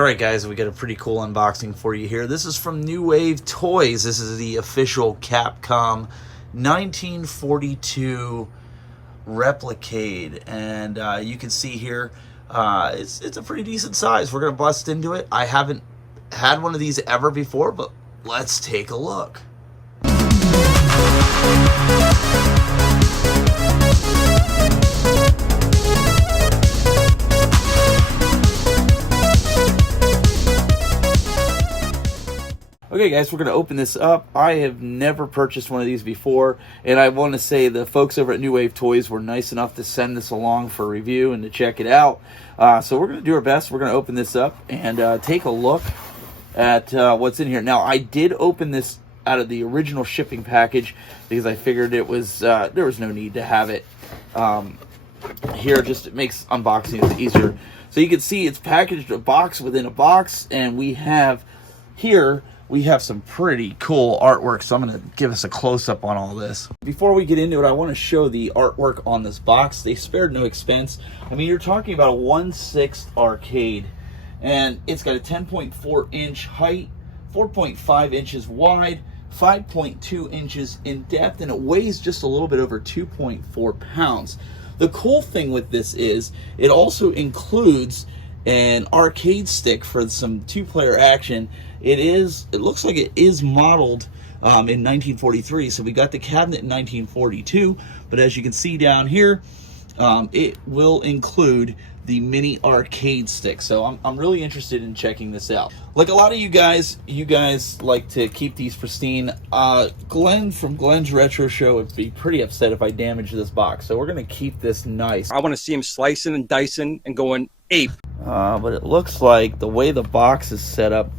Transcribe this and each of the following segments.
Alright guys, we got a pretty cool unboxing for you here. This is from New Wave Toys. This is the official Capcom 1942 Replicade. And you can see here, it's a pretty decent size. We're going to bust into it. I haven't had one of these ever before, but let's take a look. Okay guys, we're going to open this up. I have never purchased one of these before, and I want to say the folks over at New Wave Toys were nice enough to send this along for review and to check it out. So we're going to do our best. We're going to open this up and take a look at what's in here. Now, I did open this out of the original shipping package because I figured it was there was no need to have it here. Just it makes unboxing easier. So you can see it's packaged a box within a box, and we have here some pretty cool artwork, so I'm going to give us a close-up on all this. Before we get into it, I want to show the artwork on this box. They spared no expense. I mean, you're talking about a 1/6 arcade, and it's got a 10.4-inch height, 4.5 inches wide, 5.2 inches in depth, and it weighs just a little bit over 2.4 pounds. The cool thing with this is it also includes an arcade stick for some two-player action. It looks like it is modeled in 1943, so we got the cabinet in 1942, but as you can see down here, it will include the mini arcade stick. So I'm really interested in checking this out. Like a lot of you guys like to keep these pristine. Glenn from Glenn's Retro Show would be pretty upset if I damaged this box, so we're gonna keep this nice. I want to see him slicing and dicing and going ape. But it looks like the way the box is set up,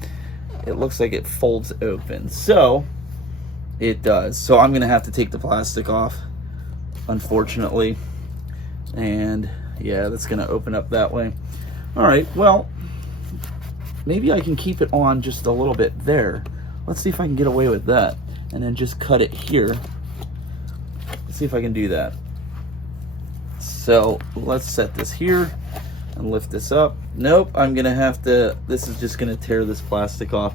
it looks like it folds open. So it does. So I'm gonna have to take the plastic off, unfortunately. And yeah, that's gonna open up that way. All right, well, maybe I can keep it on just a little bit there. Let's see if I can get away with that. And then just cut it here. Let's see if I can do that. So let's set this here and lift this up. Nope, I'm gonna have to, this is just gonna tear this plastic off.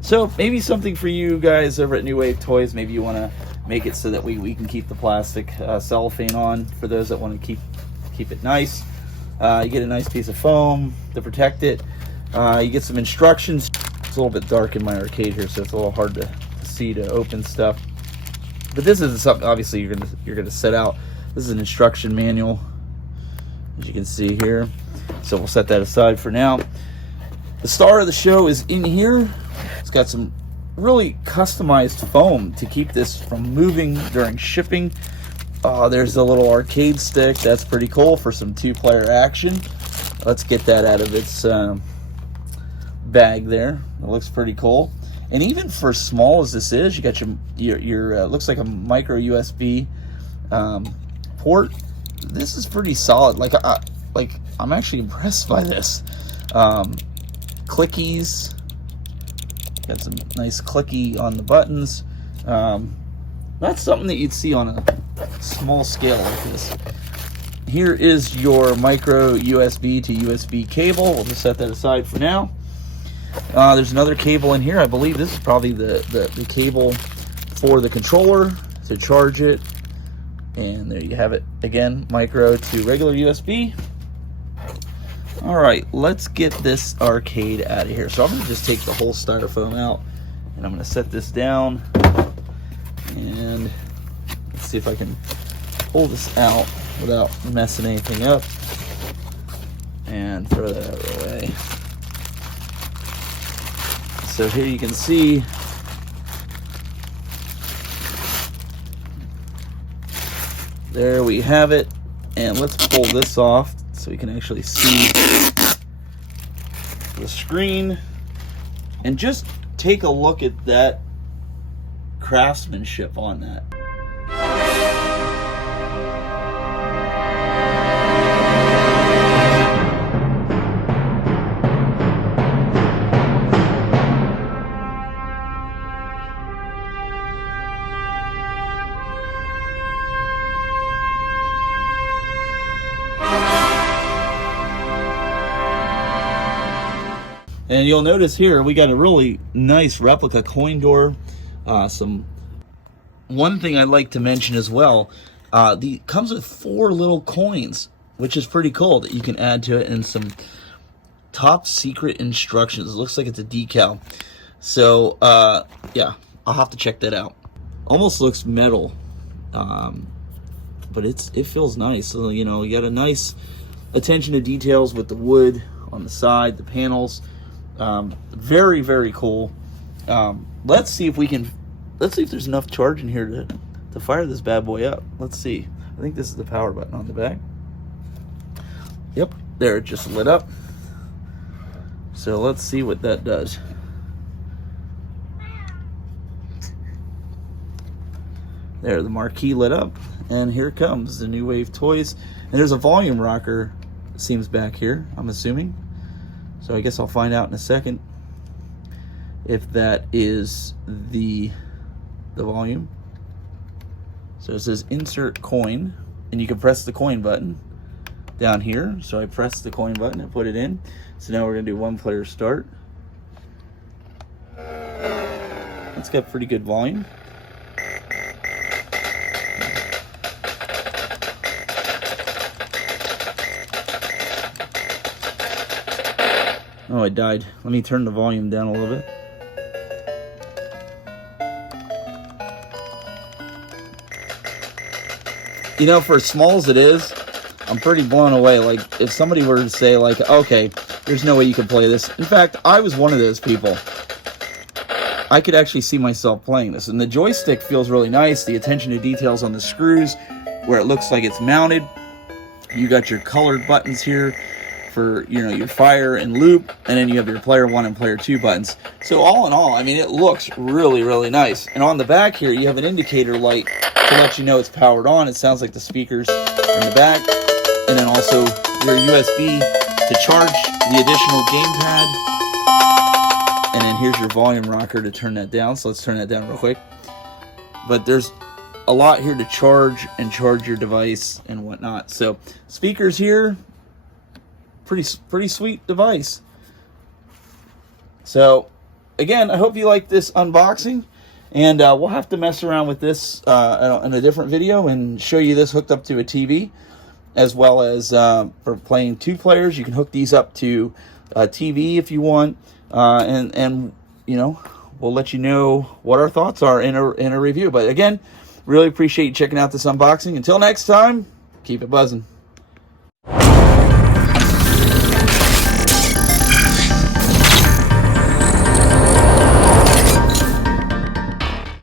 So maybe something for you guys over at New Wave Toys. Maybe you want to make it so that we can keep the plastic cellophane on for those that want to keep it nice. You get a nice piece of foam to protect it. You get some instructions. It's a little bit dark in my arcade here, so it's a little hard to see to open stuff. But this is something obviously you're gonna set out. This is an instruction manual, as you can see here. So we'll set that aside for now. The star of the show is in here. It's got some really customized foam to keep this from moving during shipping. There's a little arcade stick. That's pretty cool for some two-player action. Let's get that out of its bag there. It looks pretty cool. And even for as small as this is, you got your looks like a micro USB port. This is pretty solid. Like I'm actually impressed by this. Clickies. Got some nice clicky on the buttons. That's something that you'd see on a small scale like this. Here is your micro USB to USB cable. We'll just set that aside for now. There's another cable in here. I believe this is probably the cable for the controller to charge it. And there you have it. Again, micro to regular USB. All right, let's get this arcade out of here. So I'm gonna just take the whole styrofoam out, and I'm gonna set this down, and let's see if I can pull this out without messing anything up, and throw that out of the way. So here you can see there we have it, and let's pull this off so we can actually see the screen, and just take a look at that craftsmanship on that. And you'll notice here we got a really nice replica coin door. One thing I'd like to mention as well, comes with 4 little coins, which is pretty cool that you can add to it, and some top secret instructions. It looks like it's a decal. So yeah, I'll have to check that out. Almost looks metal, but it feels nice. So, you know, you got a nice attention to details with the wood on the side, the panels. Very, very cool. Let's see if there's enough charge in here to fire this bad boy up. Let's see. I think this is the power button on the back. Yep, there, it just lit up. So let's see what that does. There, the marquee lit up, and here comes the New Wave Toys. And there's a volume rocker, seems back here, I'm assuming. So I guess I'll find out in a second if that is the volume. So it says insert coin, and you can press the coin button down here. So I press the coin button and put it in. So now we're gonna do 1 player start. It's got pretty good volume. Oh, I died. Let me turn the volume down a little bit. You know, for as small as it is, I'm pretty blown away. Like, if somebody were to say, like, okay, there's no way you can play this. In fact, I was one of those people. I could actually see myself playing this. And the joystick feels really nice. The attention to details on the screws, where it looks like it's mounted. You got your colored buttons here for, you know, your fire and loop, and then you have your player 1 and player 2 buttons. So all in all, I mean, it looks really, really nice. And on the back here, you have an indicator light to let you know it's powered on. It sounds like the speakers in the back. And then also your USB to charge the additional gamepad. And then here's your volume rocker to turn that down. So let's turn that down real quick. But there's a lot here to charge your device and whatnot. So speakers here, pretty sweet device. So again, I hope you like this unboxing, and we'll have to mess around with this in a different video and show you this hooked up to a TV, as well as for playing 2 players. You can hook these up to a TV if you want, and you know, we'll let you know what our thoughts are in a review. But again, really appreciate you checking out this unboxing. Until next time, keep it buzzing.